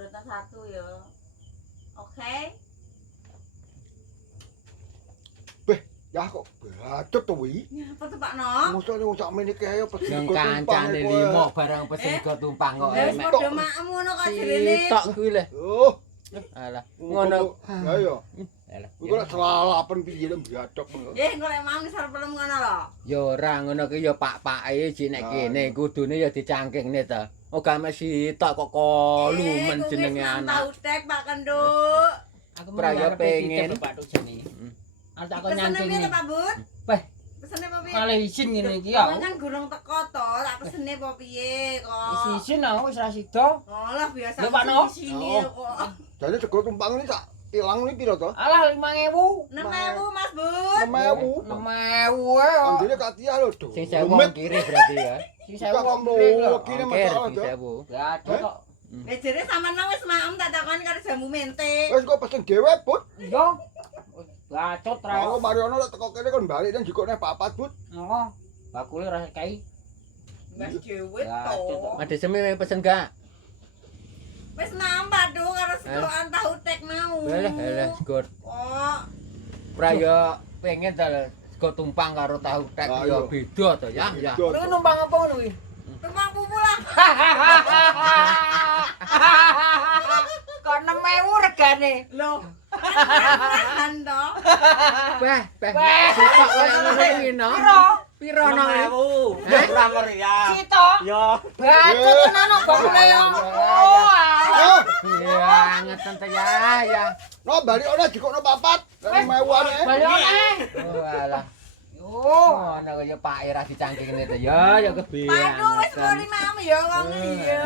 urutan 1 ya. Oke. Ya kok bacot to wi. Ya apa tuh Pak No? Mosok wong sak meneh kaya pesen Yang go tumpang kancane kowe. limo barang pesen go tumpang kok Lah wis emek. padha makmu ngono kok jerene. Sitok kuwi lho. Oh, Alah, ngono. Ya ya. Alah. Kuwi kok selalapen piye lho bacot. Engko lek mau misal pelem ngono lho. Ya ora ngono ki ya pak-pake jinek kene kudune ya dicangkingne ta. Oh gak mesti tok kok kolumen jenenge anak. Tahu tek Pak Kenduk. Aku Praya pengen. Pak Tuk jane. Arep tak kon Pesene nyancing piye iki. Pak Bud? Weh, Pesene apa piye? kali isin ngene iki ya. Kan gurung teko to, tak pesene apa piye kok. Isin aku wis ra sida. Oh lah biasa Lho, Pak No? sini Oh. kok. Jane sego tumpang ini sak ilang ini piro to? Alah 5.000. 6.000 Mas Bud. 6.000. 6.000 ya. Andine katiah lho, Do. Sing 1000 wong kiri berarti ya. Sing Bukan 1.000 wong kok kiri lho. Kiri Ongkir masalah, sing Dok. 1000. Ya, kok. Lah jere sampean wis maem tak takoni karo jamu mente. Wis kok pesen dhewe, Bud. Iya. Bacot ra. Aku mari ono lek teko kene kon balik nang jikone papat, Bud. Ngono. Bakule ra kai. Mas dhewe Ya, to. cocok. Ada semi pesen gak? Wis nambah do karo sedokan tahu tek mau. Alah, sego Kok praya pengen ta sego tumpang karo tahu tek Ah, ya iya. beda to ya. Ya. Beda. Lu numpang apa ngono kuwi? tumpang pupu lah. Kok 6.000 regane. Loh. Kan to. Beh, sitok kaya ngono kuwi no. Piro? Piro no? Ora meriah. Sito. Ya. Bacot tenan kok bakule yo. Oh. Oh, Iya, ngeten ta ya. no balik ono jikone papat. 5.000-an e. Bayone. Oh alah. Yo. Ngono kaya Pak Era dicangkingne ta ya kebiyen. Waduh wis mari mam ya wong iya.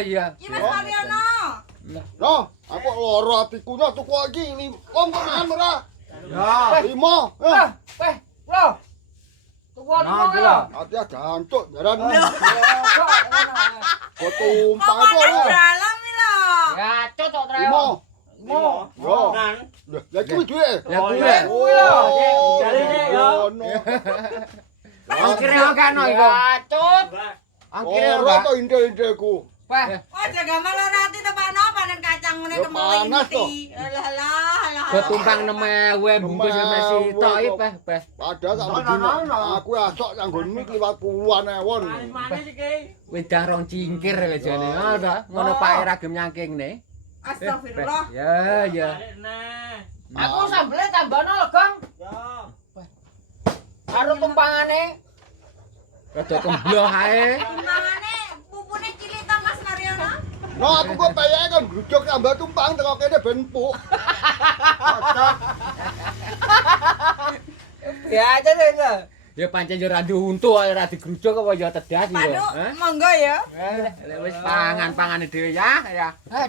Iya. Iki Mas Mariono. No, aku loro atiku no tuku iki wong kok mangan ora? Ya. 5. Eh, Weh, lho. Tuku Nah, limo iki lho. lho. ati jancuk jaran. Kok ngono. Kok tumpang Kok to. ana dalam iki lho. Ya, cocok tra. 5. Mo. Yo. Nan. Lah, lha iki duwe. Lah kuwi. Oh, Jare yo. ono. Ongkire ora ono iku. Bacot. Ongkire Ora ora. to inde-indeku. Weh, Oh jaga malah rati to Pak No panen kacang ngene Ya, kemeling panas to. mati. Alah. Go tumpang 6.000 bungkus ya masih tok iki beh. Padahal sak dino aku asok anggonmu kliwat puluhan ewon. Manis iki. Wedang rong cingkir lho jane. Ngono ngono Pak Era gem nyangkingne. Astagfirullah. Ya. Nah. aku sambele tambahno lho, Gong. Ya. Karo tumpangane. Rada kembloh ae. Mangane pupune cilik to Mas Mariono. No, aku kok payake kan grujuk tambah tumpang teko kene ben empuk. Ya aja lho. Ya pancen yo ora diuntu ae ora digrujuk apa ya tedas iki yo. Waduh, monggo ya. Lek wis pangan-pangane dhewe ya.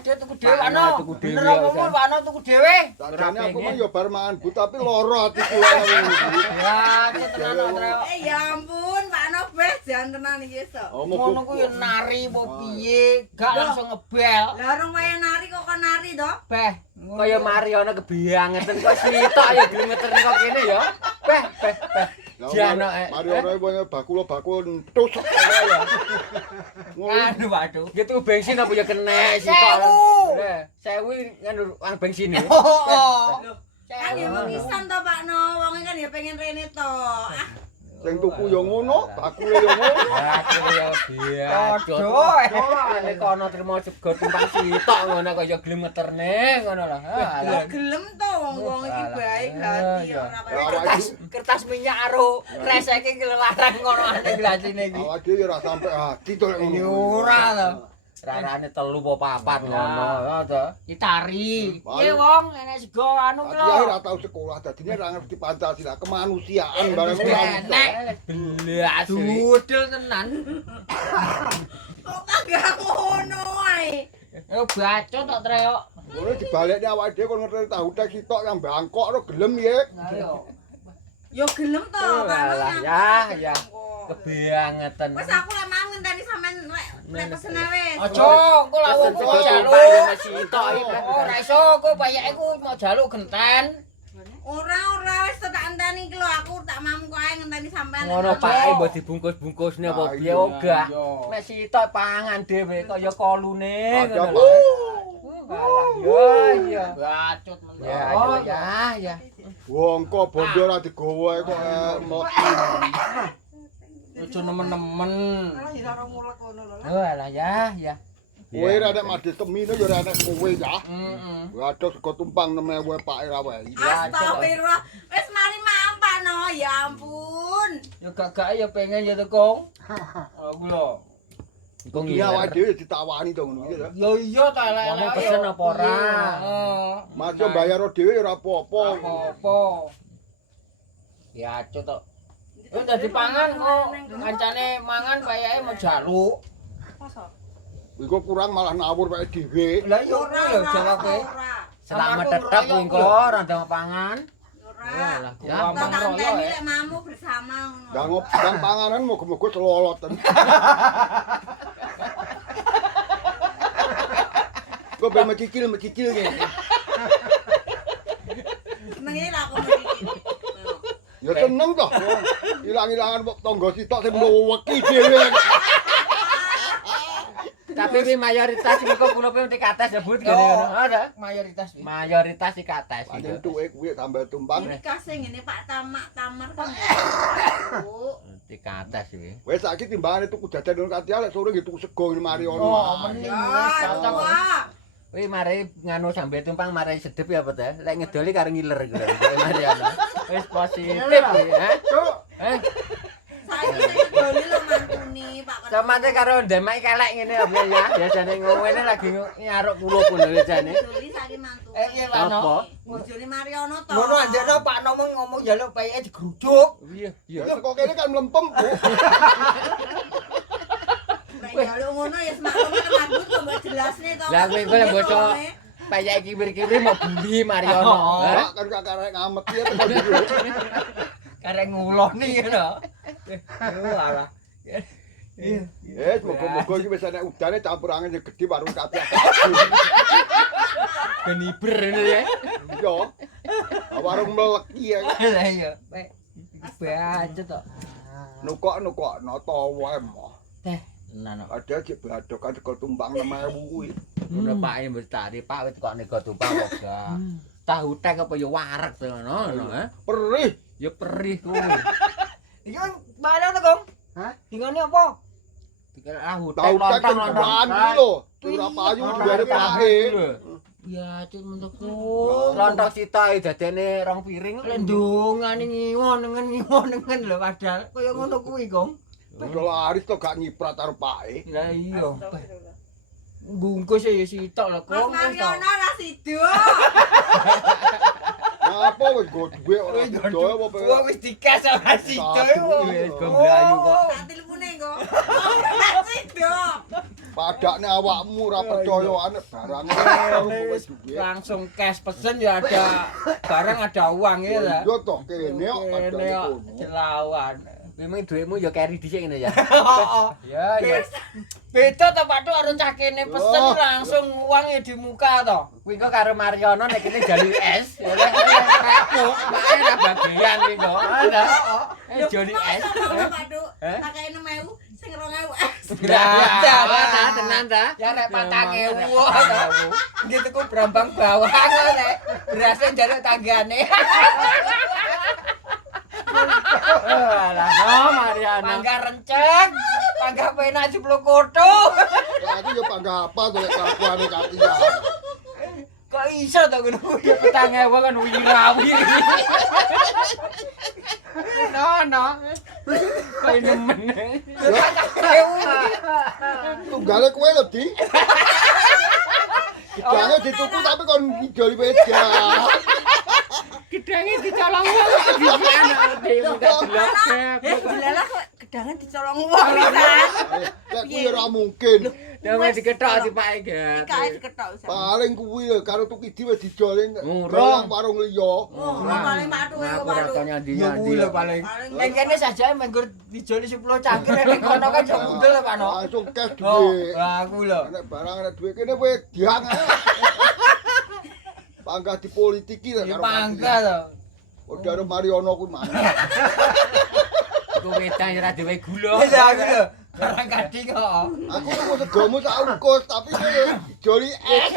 Dia tuku dhewe Pak Wano. No tuku dhewe, Bener apa Jan. mun Wano tuku dhewe? Sakjane aku mah yo bar mangan but tapi loro atiku. Ya, tenan Tra. Ya ampun, Pak No bes jan tenan iki to. Oh, Ngono kuwi nari apa piye? Gak langsung ngebel. Lah orang waya nari kok nari to? Beh, Kaya Mariono kebiangeten kok sitok ya glemeter kok kene ya. Beh. Jano Mari ora punya bakul entus ya. aduh waduh. gitu bensin apa ya kena sitok. 1000. Lah, 1000 nganu uang bensin ya. Oh. Kan ya mau pisan to Pak No, wong kan ya pengen rene to. Ah, Sing tuku yo ngono, bakule yo ngono. Aku ya biasa. Aduh. Nek kono trimo sego tumpang sitok ngono kaya glemeterne ngono lho. ya gelem to wong-wong iki baik hati Iya. ora Ya kaya. awake Kertas minyak karo reseke kelelaran ngono ane glasine iki. awake yo ora sampe hati to lek Ya ngono. ora to. Rarane 3 apa 4 ngono ya to. Ditari. Baru. Piye wong enek sego anu ki Hati lho. ora tau sekolah dadine ora ngerti Pancasila kemanusiaan bareng ora. Enek. Belas. Dudel tenan. Kok kagak ngono ae. Yo bacot tok treo. Ngono dibalekne awake dhewe kon ngerti tahu tek sitok yang bangkok ro gelem ye. Ayo. Yo gelem to Pak No. Alah, nyampe. ya. Kebiangeten. Wes aku lek mau ngenteni sampean lek pesen wis. Aja, engko lak wong Sego jaluk. tumpang ya masih sitok iki. Ora iso, kok bayake ku mau jaluk genten. Ora wis tak enteni iki lho aku tak mampu ae ngenteni sampean. Ngono Pak mbok dibungkus-bungkusne apa piye ora. Nek sitok pangan dhewe kaya kolune ngono lho. iya. Bacut men. Ya. Wong kok bondo ora digowo ae kok Ojo nemen-nemen. Oh alah ya. kowe ra nek mati temine ya ora nek kowe ya. Heeh. Waduh sego tumpang 6.000 Pak ra wae. Astagfirullah. Wis mari mampano ya ampun. Ya gak ya pengen ya Kong. Aku lho. Iku Iya awake dhewe ditawani to ngono iki ya. Ya iya ta Kamu pesen apa ora? Heeh. Mas yo bayar dhewe ora apa-apa. Apa? Ya acut tok. Wis dadi pangan kok. Kancane mangan bayake mau jaluk. Iku kurang malah nawur wae dhewe. Lah iya lho jawabe. Selamat tetap kuwi engko ora ndang pangan. Ora. Alah ya. Tak tanteni lek mamu bersama ngono. Dang panganan moga-moga seloloten. Kok ben mecicil ngene. Senenge ra aku mriki. Ya seneng toh. Ilang-ilangan kok tangga sitok sing weki dhewe. Tapi wi mayoritas iku kula pe dikates ya but ngene ngono. Ada Mayoritas. mayoritas dikates Pancen iku. tuwek kuwi tambah tumpang. Ini kasih ngene Pak Tamar kan. Bu. Dikates iki. Wes saiki timbangane tuku jajan ngono kati lek sore nggih tuku sego ngene mari ono. Oh, mending wis cocok. Wah. Wi mari nganu sambil tumpang mari sedep ya apa teh? Lek ngedoli karo ngiler iku. Mari ana. Wis positif kuwi, Cuk, Saiki sing doli lho mantuni Pak. Samane karo ndemek kelek ngene ya ya. Biasane ngene lagi nyaruk kula pun lho jane. Doli saiki mantuni. Iya Pak No. Apa? Bojone Mariono to. Ngono anjene Pak No ngomong jaluk payeke digruduk. Iya, ya kok kene kan mlempem, Bu. Nek njaluk ngono ya semaklum temanku kok mbok jelasne to. Lah kowe lek bocah payek kibir-kibir mau buli Mariono. Pak kan gak karek ngamet ya tekan dulu. Karek nguloni ngono. Yo alah. Moga-moga iki wis enek udane campur angin sing gedhe warung kabeh. Ben iber ngono ya. Iya. Warung mleki ya. Lah iya, Pak. Bacut tok. Nukok-nukokno to wae moh. Teh, tenan kok. Ada cek badokan sego tumpang 6.000 kuwi. Udah Pak ini bestari Pak wis kok nego tumpang kok gak. Tahu tek apa ya wareg to ngono ha. Perih. Ya perih kuwi. Iki kan mana to, Kong? Hah? Dingane apa? Dikira tahu Tahu tek kan cobaan iki lho. Ora payu duwe pahe. Ya, cuk mentok Lontok sitoke dadene rong piring. Lendungane ngiwon-ngen lho padahal kaya ngono kuwi, Kong. Udah laris to gak nyiprat karo pahe. Lah iya. Bungkus ya sitok lho, Mas Kong. Mariono ra sido. Apa wis go duwe ora doyo apa pengen. Wah, wis dikas ora sido. Wis gombrayu kok. Tak telepone kok. Ra sido. Padakne awakmu ora percaya anek barange Wis langsung cash pesen ya ada barang ada uang ya lah. Yo toh kene kok Kene padane kok kono. dilawan. Memang duitmu ya carry dhisik ngene ya. Heeh. Ya ya. Beda to Pak Tuk karo cakene pesen langsung uangnya di muka to. Kuwi kok karo Mariono nek kene jalu es. Ya repot, make ra bagian iki kok. Ada. Joli es. Waduh, tak kaya 6.000 sing 2.000. Ya, tenan ta? Ya rek 4.000. Gitu ku brambang bawah rek. Berasnya njaluk tanggane. Alah, no Mariana. Pangga renceng. Pangga penak jeblok koto. Aku yo panggah apa to lek kelakuane kati ya. Kok iso to ngono kuwi? Ya petange wae kan wirawi. No. Kok nemen. Tunggale kowe lho, Di. Jangan dituku tapi kon ngidoli beda. Gedange dicolong wong di anak dhewe gak jelas. Dilalah kok gedangan dicolong wong pisan. Lek kuwi ora mungkin. Dewe diketok dipake gat. Kae diketok pisan. Paling kuwi lho karo tuku di wis dijole Murah. warung liya. Oh, paling matuke Aku kok ora tau baru. nyandi-nyandi. Kuwi lho paling. Nek kene saja menggur dijoli 10 cangkir nek kono kan yo budel Pak No. Langsung cash Oh, duwe. lah kuwi lho. Nek barang ana duwe kene kowe diang. Panggah dipolitiki lho Ya karo pangga to. Udah Mariono kuwi mana. Aku wedang ora dhewe gula. Wis aku lho. Orang gading kok. Aku tuku segomu sak ungkus tapi kowe joli es.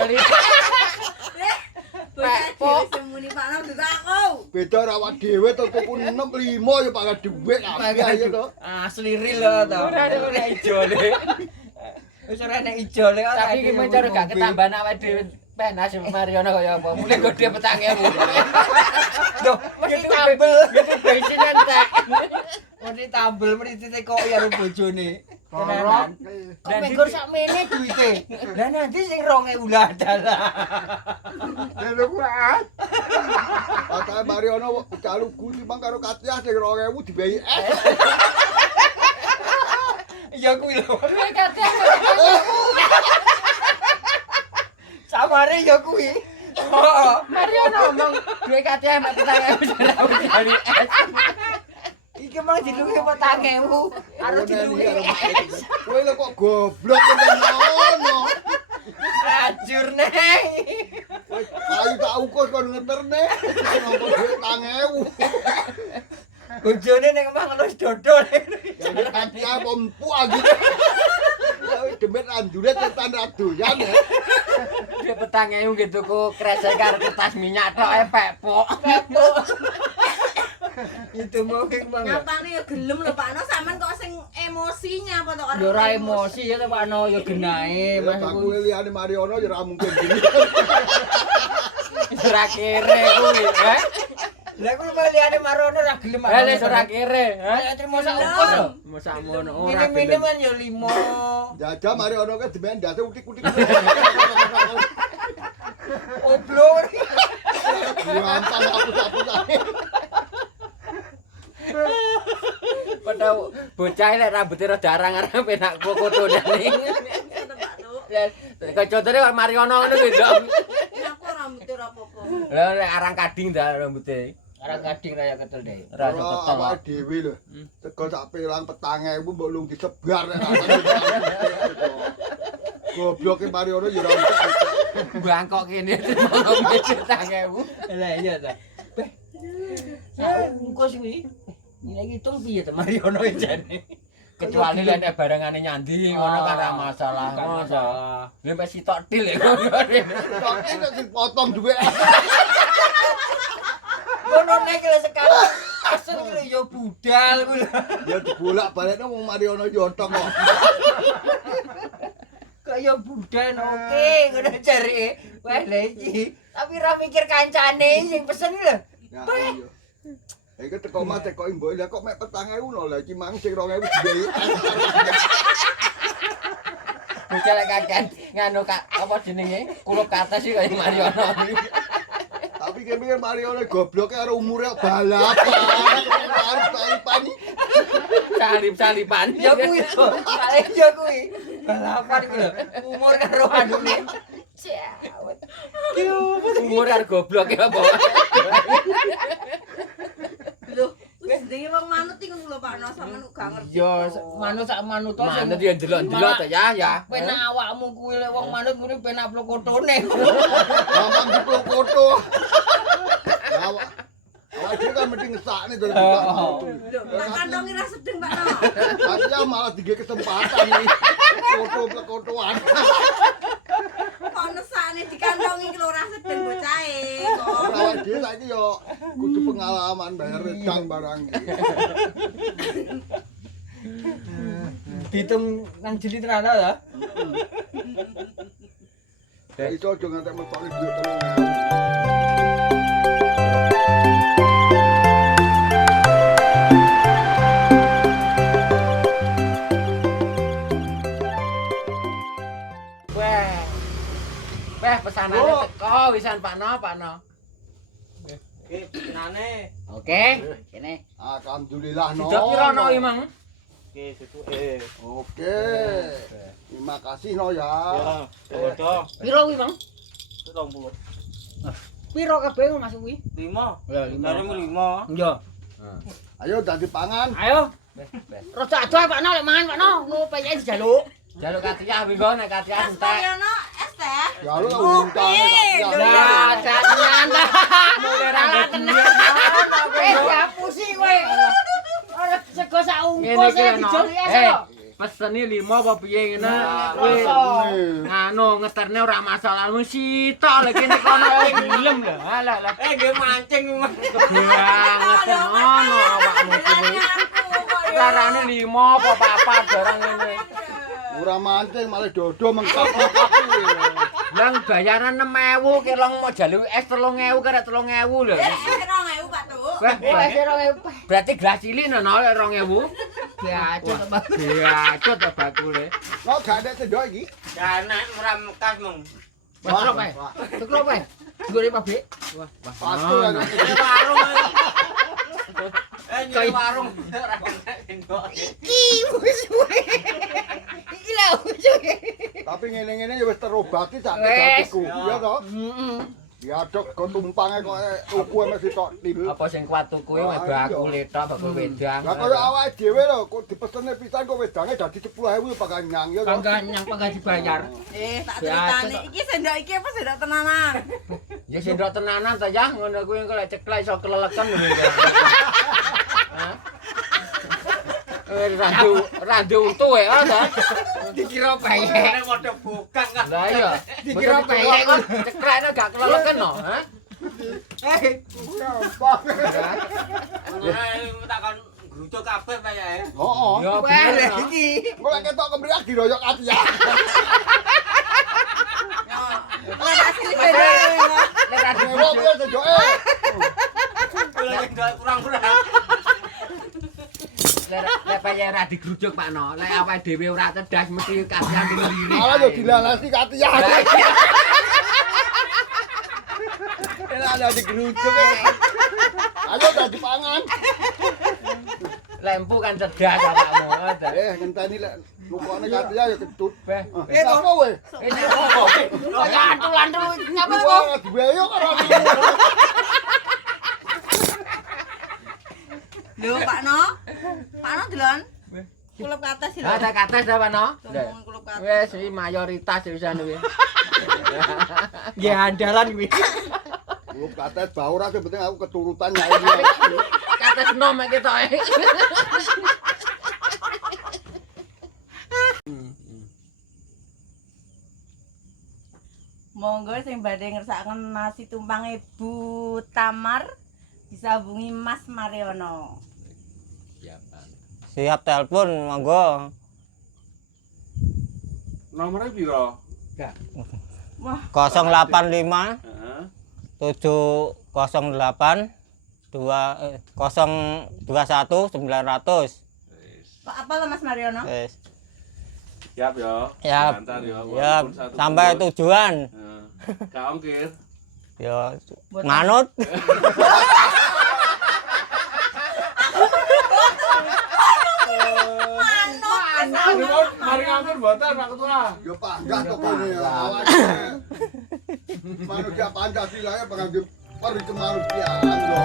Bocah dhewe semuni Pak Nom juga aku. Beda rawat dhewe to tuku 6 5 ya pangkat dhuwit kabeh ayo to. Asli real lho to. Ora ada ijole. Wis ora ana ijole kok. Tapi iki mencari gak ketambahan awake dhewe penas Mariono kaya apa. Mulai gede petange. Loh, mesti tambel. Gitu bensin entek. Mesti tambel mesti kok ya bojone. Korok. Kok mengko sakmene duwite. Lah nanti sing 2000 lah adalah. Lha kuat. Atae Mariono caluku timbang karo Katia sing 2000 dibayi es. Ya kuwi lho. Samare ya kuwi. Heeh. Mariono ngomong duwe kate mek petange dari es. Iki mau dilungi 4.000 karo dilungi. Kowe lho kok goblok ngono. Ajur neng. Ayo tak ukur kon ngeterne. Nomor dhuwit 1000. Bojone ning omah ngelus dodol. Jadi Katia pompu lagi. Kowe demet anduret tetan ra doyan ya. Duwe petange gitu ku kresek karo kertas minyak tok pepok. Itu mau kek bang. Nyatane ya gelem lho Pak Nom sampean kok sing emosinya apa to Yo ora emosi ya Pak No yo genahe Mas Mas. aku liyane Mariono ya ora mungkin gini. Ora kere kuwi, ha? Lah kuwi liane Marono ora gelem. Lah ora kere, ha? Ayo terima sak ongkos lho. Mosok mono ora Minim kan yo 5. Jajah Mariono ke demen ndase utik-utik. Oblor. Gampang hapus-hapusane. Padha bocah lek rambute rada arang-arang penak kokotone. Kocotone kok Mariono ngono kuwi, Dok. Aku rambutnya ora apa-apa. Lah lek arang kading dah rambute. Arang gading raya ketel deh. Ora iso ketel. Awake dhewe lho. Sego sak pelang 4.000 mbok lung disebar nek. Gobloke Mariono ya ora usah. Bangkok kene ngomong 1000. Lah iya ta. Beh. Sak ongkos kuwi. Ini ngitung piye to Mariono jane. Kecuali lek nek barangane nyandi ngono kan ora masalah. Masalah. Lha mek sitok til ya ngono. Tok nek dipotong dhuwit. Ngono nek lek sekali. Asal iki yo budal kuwi. Ya dibolak-balikno wong Mariono nyontong kok. Kaya budal oke ngono jare. Wah lha iki. Tapi ora mikir kancane sing pesen lho. Ya iya. Iki teko omah teko mbok lha kok mek 4.000 no lha iki mang sing 2.000 dibayar. Bocah lek kakean nganu apa jenenge? Kulup kates iki kaya Mariono. Tapi kene Mariono gobloke karo umure balapan. Balapan. Salip-salipan. Ya kuwi to. Kale ya kuwi. Balapan kuwi lho. Umur karo anune. Cawet. Umur karo goblok ya apa? Lho, wis jenenge wong manut iku lho Pak Nom sampean gak ngerti. Yo manut sak manut to sing Manut ya delok-delok to ya. penak awakmu kuwi lek wong manut muni penak plokotone. Gampang diplokoto. Awak dhewe kan mesti ngesakne to. Lho, tak kantongi ra sedeng Pak Nom. Tapi malah dige kesempatan iki. Foto-fotoan. Kok nesane dikantongi iki lho ra sedeng bocahe kok. Awak dhewe saiki yo kudu pengalaman bayar redang barang iki. Ditung nang jeli tenan ya. Iso aja ngantek metokne dhuwit 3.000. Weh pesanane teko wisan Pak No. Oke, penane. Oke, kene. Alhamdulillah no. Sudah piro no Imang? Oke, situ Oke. Terima kasih no ya. Ya, bodoh. Piro kuwi, Bang? 30. Piro kabeh Mas kuwi? 5. Ya, Dari 5. Iya. Ayo dadi pangan. Ayo. Rada adoh Pak No lek mangan Pak No, ngono payake dijaluk. Jaluk Katia wingo nek Katia Es entek. Mariono, es teh. Ya lu untange tak Ya, jangan dah. Mulai ra tenan. Dihapusi kowe. Ora sego sak ungkus Ngene iki e no. dijoli es kok. peseni 5 apa piye ngene. Wis Nganu ngeterne ora masalah wis sitok lek kene kono gelem lho. Alah lah. nggih mancing. Banget ngono awakmu kuwi. Carane 5 apa 4 barang ngene. Ora mancing malah dodo mengkap-mengkap iki. Lang bayaran 6.000 ki long mau jalu es 3.000 karek 3.000 lho. 2.000 Pak Tuk. Berarti gelas cilik nono 2.000. Diacut to, Bang. Diacut to bakule. Kok gak ada sendok iki? Anak ora mekas mong. Cukup ae. Cukup ae. Digore pabrik. Wah, Pasti ada. Warung. Nyuci warung ora kena sendok. Iki lho suwe. Tapi ngene-ngene ya wis terobati sak hatiku. Iya toh? Heeh. Ya dok kok tumpange kok tuku mesti tok til. Apa sing kuat tuku e bakule tok bakul wedang. Lah kaya awake dhewe lho kok dipesene pisan kok wedange dadi 10.000 paganyang ya toh. Paganyang pagah dibayar. Tak ceritani iki sendok iki apa sendok tenanan? Ya sendok tenanan ta ya ngono kuwi engko lek ceklek iso keleleken ngono ya. Hah? Randu utuh ya ta. Dikira bayar. Nek padha bukan kan. Lah iya. Dikira bayar iku. Ceklekne gak keleleken no, ha? Gampang. Takon grucuk kabeh bayae. Heeh. Ya Wah, bener. lah iki. Kok lek ketok kemriak diroyok ati ya. Lah tak sini beda. Ngewo kuwi sendoke. Kula sing kurang-kurang. Lek bayar ra digrujuk Pak No. Lek awake dhewe ora cerdas mesti kasihan diri. Malah yo dilalasi ati ya. Ada digerujuk. Ayo dadi pangan. Lempu kan cerdas awakmu. Ngenteni lek lukone kati ya ketut. Beh. Apa kowe? Ini apa? Kaya antul-antul nyapa kok. Wah, diweyo karo aku. Lho Pak No. Pak No delon. Kulup ke atas lho. Ada kates ta Pak No? Ngomong kulup ke atas. Wes iki mayoritas wisan kuwi. Nggih andalan kuwi. Lu kates bau ora penting aku keturutan nyai. Kates nom iki tok. Monggo sing badhe ngersakaken nasi tumpang Ibu Tamar disambungi Mas Mariono. Siap telepon monggo. Nomornya piro? Wah, 085 Heeh. 708 021 900. kok apa lo Mas Mariono? Wis. Siap yo. Siap. Antar yo. Ya, walaupun satu sampai bungkus. tujuan. Gak ongkir. Ya Buat manut. Mari ngangkir mboten Pak Ketua. Yo panggah to kene awake. Manusia Pancasila ya penganggep perikemanusiaan lho.